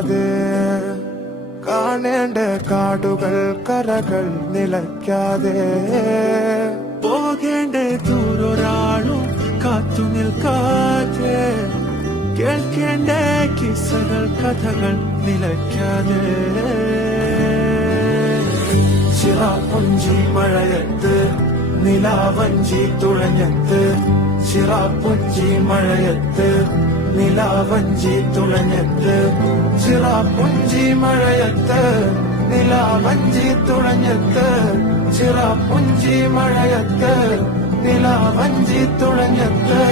നിലയ്ക്കാതെ കാണേണ്ട കാടുകൾ കരകൾ നിലയ്ക്കാതെ പോകേണ്ട ദൂരൊരാളും കാത്തു നിൽക്കാതെ കേൾക്കേണ്ട കിസ്സകൾ കഥകൾ നിലയ്ക്കാതെ ചിറാപ്പുഞ്ചി മഴയത്ത് നിലാവഞ്ചി തുഴഞ്ഞത്ത് ചിറാപ്പുഞ്ചി മഴയത്ത് നിലാവഞ്ചി തുഴഞ്ഞത്ത് ചിറാപ്പുഞ്ചി മഴയത്ത് നിലാവഞ്ചി തുഴഞ്ഞത്ത് ചിറാപ്പുഞ്ചി മഴയത്ത് നിലാവഞ്ചി തുഴഞ്ഞത്ത്